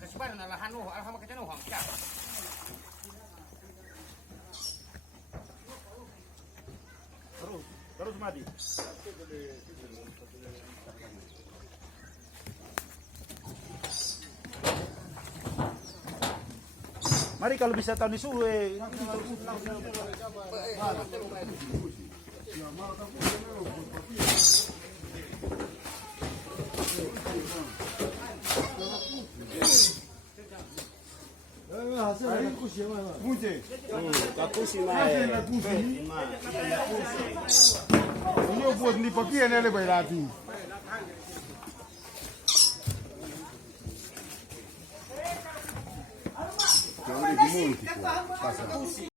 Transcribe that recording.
Kesibaran lahan alhamdulillah kecil hong. Terus mati. Mari kalau bisa tahun isu Io buat ni pakai ni le berarti. Jadi gimana?